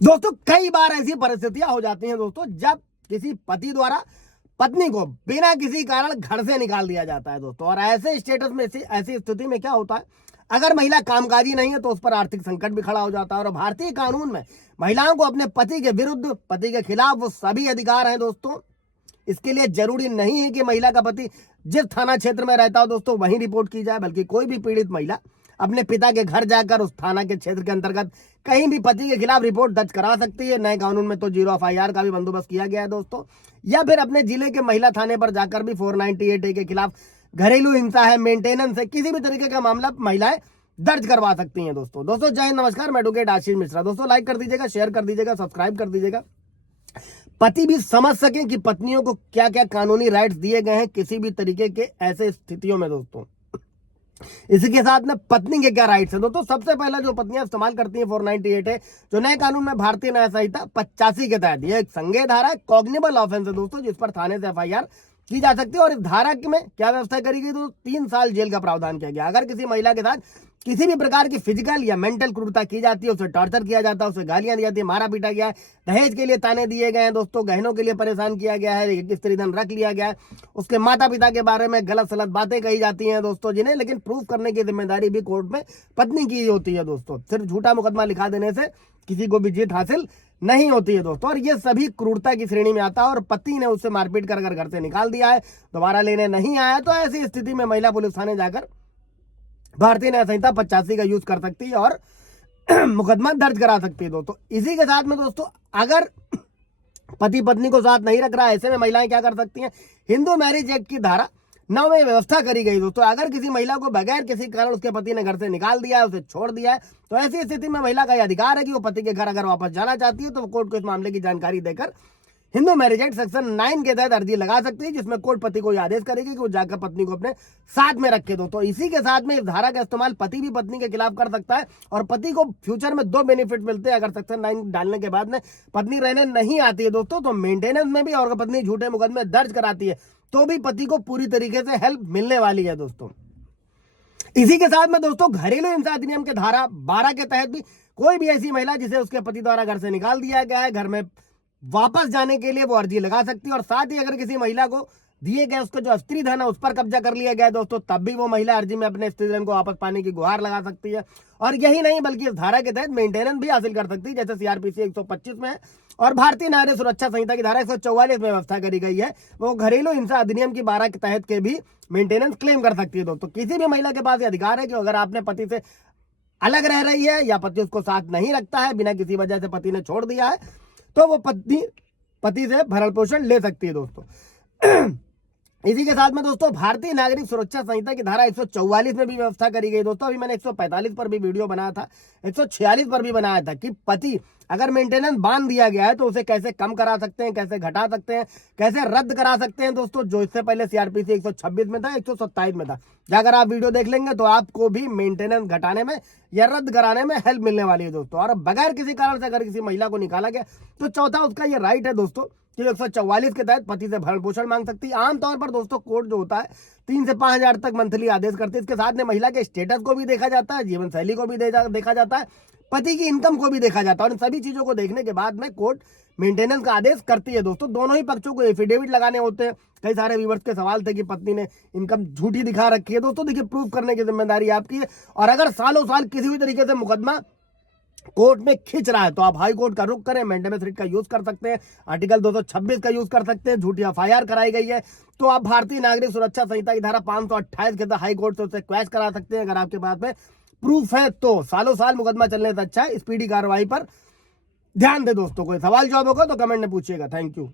दोस्तों कई बार ऐसी परिस्थितियां हो जाती हैं दोस्तों, जब किसी पति द्वारा पत्नी को बिना किसी कारण घर से निकाल दिया जाता है दोस्तों। और ऐसे स्टेटस में ऐसी स्थिति में क्या होता है, अगर महिला कामकाजी नहीं है तो उस पर आर्थिक संकट भी खड़ा हो जाता है। और भारतीय कानून में महिलाओं को अपने पति के विरुद्ध, पति के खिलाफ वो सभी अधिकार हैं दोस्तों। इसके लिए जरूरी नहीं है कि महिला का पति जिस थाना क्षेत्र में रहता हो दोस्तों वहीं रिपोर्ट की जाए, बल्कि कोई भी पीड़ित महिला अपने पिता के घर जाकर उस थाना के क्षेत्र के अंतर्गत कहीं भी पति के खिलाफ रिपोर्ट दर्ज करा सकती है। नए कानून में तो 0 FIR का भी बंदोबस्त किया गया है दोस्तों। या फिर अपने जिले के महिला थाने पर जाकर भी 498A के खिलाफ घरेलू हिंसा है, मेंटेनेंस है, किसी भी तरीके का मामला महिलाएं दर्ज करवा सकती हैं दोस्तों। जय हिंद, नमस्कार, मैं एडवोकेट आशीष मिश्रा। दोस्तों लाइक कर दीजिएगा, शेयर कर दीजिएगा, सब्सक्राइब कर दीजिएगा। पति भी समझ सकें कि पत्नियों को क्या क्या कानूनी राइट्स दिए गए हैं किसी भी तरीके के ऐसे स्थितियों में दोस्तों। इसी के साथ में पत्नी के क्या राइट्स हैं दोस्तों। सबसे पहला जो पत्नियां इस्तेमाल करती हैं 498 है, जो नए कानून में भारतीय न्याय संहिता 85 के तहत ये एक संज्ञेय धारा है, कॉग्निबल ऑफेंस है दोस्तों, जिस पर थाने से FIR की जा सकती है। और इस धारा में क्या व्यवस्था करी गई तो 3 साल जेल का प्रावधान किया गया। अगर किसी महिला के साथ किसी भी प्रकार की फिजिकल या मेंटल क्रूरता की जाती है, उसे टॉर्चर किया जाता है, उसे गालियां दी जाती है, मारा पीटा गया है, दहेज के लिए ताने दिए गए हैं दोस्तों, गहनों के लिए परेशान किया गया है, स्त्री धन रख लिया गया है, उसके माता पिता के बारे में गलत सलत बातें कही जाती हैं दोस्तों, जिन्हें लेकिन प्रूफ करने की जिम्मेदारी भी कोर्ट में पत्नी की होती है दोस्तों। सिर्फ झूठा मुकदमा लिखा देने से किसी को भी जीत हासिल नहीं होती है दोस्तों। और ये सभी क्रूरता की श्रेणी में आता है। और पति ने उससे मारपीट कर घर से निकाल दिया है, दोबारा लेने नहीं आया, तो ऐसी स्थिति में महिला पुलिस थाने जाकर भारतीय न्याय संहिता 85 का यूज कर सकती है और मुकदमा दर्ज करा सकती है दोस्तों। इसी के साथ में दोस्तों, अगर पति पत्नी को साथ नहीं रख रहा है, ऐसे में महिलाएं क्या कर सकती हैं, हिंदू मैरिज एक्ट की धारा 9 में व्यवस्था करी गई दोस्तों। अगर किसी महिला को बगैर किसी कारण उसके पति ने घर से निकाल दिया है, उसे छोड़ दिया है, तो ऐसी स्थिति में महिला का यह अधिकार है कि वो पति के घर अगर वापस जाना चाहती है तो वो कोर्ट को इस मामले की जानकारी देकर हिंदू मैरिज एक्ट सेक्शन 9 के तहत अर्जी लगा सकती है, जिसमें कोर्ट पति को आदेश करेगी कि वो जाकर पत्नी को अपने साथ में रखे दोस्तों। इसी के साथ में इस धारा का इस्तेमाल पति भी पत्नी के खिलाफ कर सकता है। और पति को फ्यूचर में 2 बेनिफिट मिलते हैं। अगर सेक्शन 9 डालने के बाद में पत्नी रहने नहीं आती है दोस्तों, तो मेंटेनेंस में भी, और पत्नी झूठे मुकदमे दर्ज कराती है तो भी पति को पूरी तरीके से हेल्प मिलने वाली है दोस्तों। इसी के साथ में दोस्तों, घरेलू हिंसा अधिनियम के धारा 12 के तहत भी कोई भी ऐसी महिला जिसे उसके पति द्वारा घर से निकाल दिया गया है, घर में वापस जाने के लिए वो अर्जी लगा सकती है। और साथ ही अगर किसी महिला को दिए गए उसका जो स्त्री धन है उस पर कब्जा कर लिया गया दोस्तों, तब भी वो महिला अर्जी में अपने स्त्री धन को वापस पाने की गुहार लगा सकती है। और यही नहीं बल्कि इस धारा के तहत मेंटेनेंस भी हासिल कर सकती है, जैसे CRPC 125 में है। और भारतीय नागरिक सुरक्षा संहिता की धारा 144 में व्यवस्था करी गई है, वो घरेलू हिंसा अधिनियम की 12 के तहत के भी मेंटेनेंस क्लेम कर सकती है दोस्तों। किसी भी महिला के पास ये अधिकार है कि अगर आपने पति से अलग रह रही है या पति उसको साथ नहीं रखता है, बिना किसी वजह से पति ने छोड़ दिया है, तो वो पति से भरण पोषण ले सकती है दोस्तों। इसी के साथ में दोस्तों, भारतीय नागरिक सुरक्षा संहिता की धारा 144 में भी व्यवस्था करी गई दोस्तों। अभी मैंने 145 पर भी वीडियो बनाया था, 146 पर भी बनाया था कि पति अगर मेंटेनेंस बांध दिया गया है तो उसे कैसे कम करा सकते हैं, कैसे घटा सकते हैं, कैसे रद्द करा सकते हैं दोस्तों, जो इससे पहले CRPC 126 में था, 127 में था। जाकर आप वीडियो देख लेंगे तो आपको भी मेंटेनेंस घटाने में या रद्द कराने में हेल्प मिलने वाली है दोस्तों। और बगैर किसी कारण से अगर किसी महिला को निकाला गया तो चौथा उसका ये राइट है दोस्तों कि 144 के तहत पति से भरण पोषण मांग सकती है। आमतौर पर दोस्तों कोर्ट जो होता है 3 से 5 हजार तक मंथली आदेश करती है। इसके साथ में महिला के स्टेटस को भी देखा जाता है, जीवन शैली को भी देखा जाता है, पति की इनकम को भी देखा जाता है। और इन सभी चीजों को देखने के बाद में कोर्ट मेंटेनेंस का आदेश करती है दोस्तों। दोनों ही पक्षों को एफिडेविट लगाने होते हैं। कई सारे व्यूअर्स के सवाल थे कि पत्नी ने इनकम झूठी दिखा रखी है दोस्तों, देखिए प्रूफ करने की जिम्मेदारी आपकी है। और अगर सालों साल किसी भी तरीके से मुकदमा कोर्ट में खींच रहा है तो आप हाई कोर्ट का रुख करें, मेंटेनेंस रिट का यूज कर सकते हैं, आर्टिकल 226 का यूज कर सकते हैं, झूठी FIR कराई गई है तो आप भारतीय नागरिक सुरक्षा संहिता की धारा 528 के तहत हाई कोर्ट से उससे क्वैश करा सकते हैं। अगर आपके पास में प्रूफ है तो सालों साल मुकदमा चलने से अच्छा है स्पीडी कार्रवाई पर ध्यान दे दोस्तों। कोई सवाल जवाब होगा तो कमेंट में पूछिएगा। Thank you.